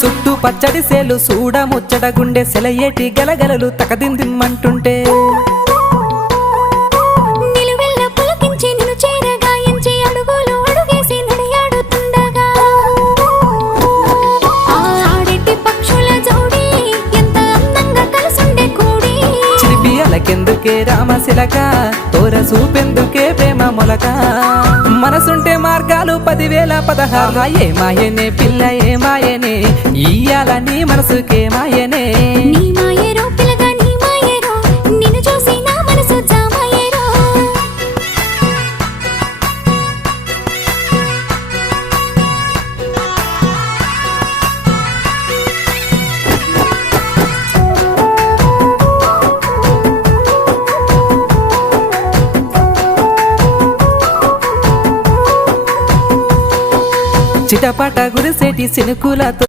చుట్టూ పచ్చడి సేలు చూడ ముచ్చట గుండె సెలయేటి గలగలలు తకదిందిమ్మంటుంటే కెందుకే రామశిలక తోర చూపెందుకే ప్రేమ మొలక మనసుంటే మార్గాలు 10,000 ఏమాయనే పిల్ల ఏమాయనే ఇయ్యాల నీ మనసుకే మాయనే చిటపట గురిసేటి సినుకులతో